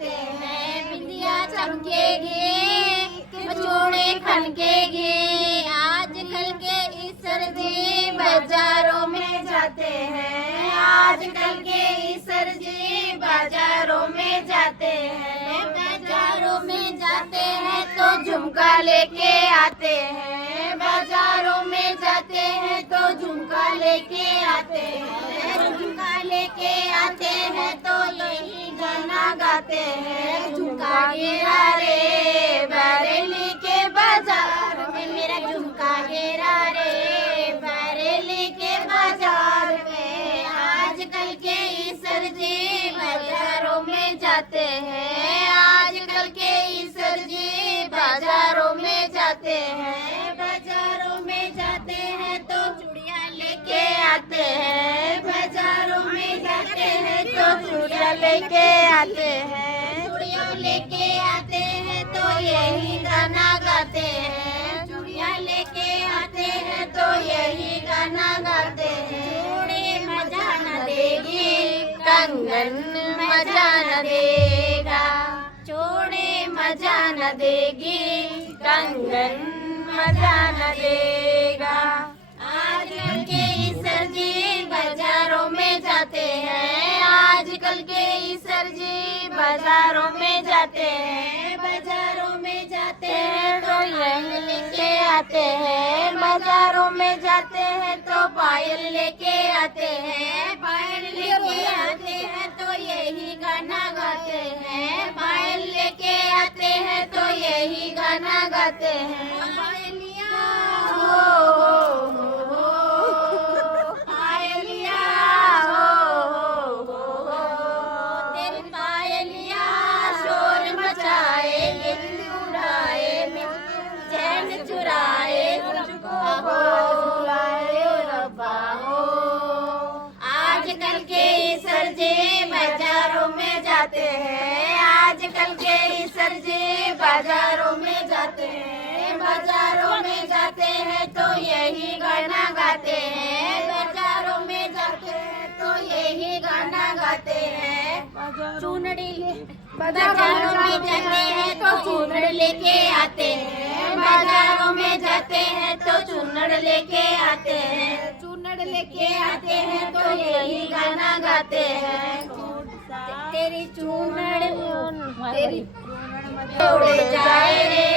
गाते हैं। बिंदिया चमकेगी, जोड़े खनकेगी, आजकल के ईसर जी बाजारों में जाते हैं। आजकल के ईसर जी बाजारों में जाते हैं। बाजारों में जाते हैं तो झुमका लेके आते हैं। बाजारों में जाते हैं तो झुमका लेके आते हैं। झुमका लेके आते हैं तो यही गाना गाते हैं। झुमका गिरा रे बरेली के बाजार में, मेरा झुमका गिरा रे बरेली के बाजार में। आजकल के ईसर जी बाजारों में जाते हैं। आजकल के ईसर जी बाजारों में जाते हैं। बाजारों में जाते हैं तो चूड़ियाँ लेके आते हैं। बाजारों में जाते हैं तो चूड़ियाँ लेके आते हैं। चूड़ियाँ लेके आते हैं तो यही गाना गाते हैं। चूड़ियाँ लेके आते हैं तो यही गाना गाते हैं। चूड़ी मजा न देगी, कंगन मजा न देगा। चूड़ी मजा न देगी, कंगन मजा न देगा। आजकल के ईसर जी बाजारों में जाते हैं। आजकल के ईसर जी बाजारों में जाते हैं। बाजारों में जाते हैं तो यही लेके आते हैं। बाजारों में जाते हैं तो पायल लेके आते हैं। पायल लेके आते हैं तो यही गाना गाते हैं। पायल लेके आते हैं तो यही गाना गाते हैं। पायलिया हो, पायलिया हो, तेरी पायलिया शोर मचाए, उड़ाए, चैन चुराए, तुझको बुलाए रब्बा हो। आजकल के ईसर जी बाजारों में जाते हैं। आजकल के ईसर जी बाजारों में जाते हैं। बाजारों में जाते हैं तो यही गाना गाते हैं। बाजारों में जाते हैं तो यही गाना गाते हैं। चूनड़ी बाजारों में जाते हैं तो चूनड़ लेके आते हैं। बाजारों में जाते हैं तो चूनड़ लेके आते हैं। चूनड़ लेके आते हैं तो यही गाना गाते हैं। तेरी चूनड़ तेरी उड़ जाए रे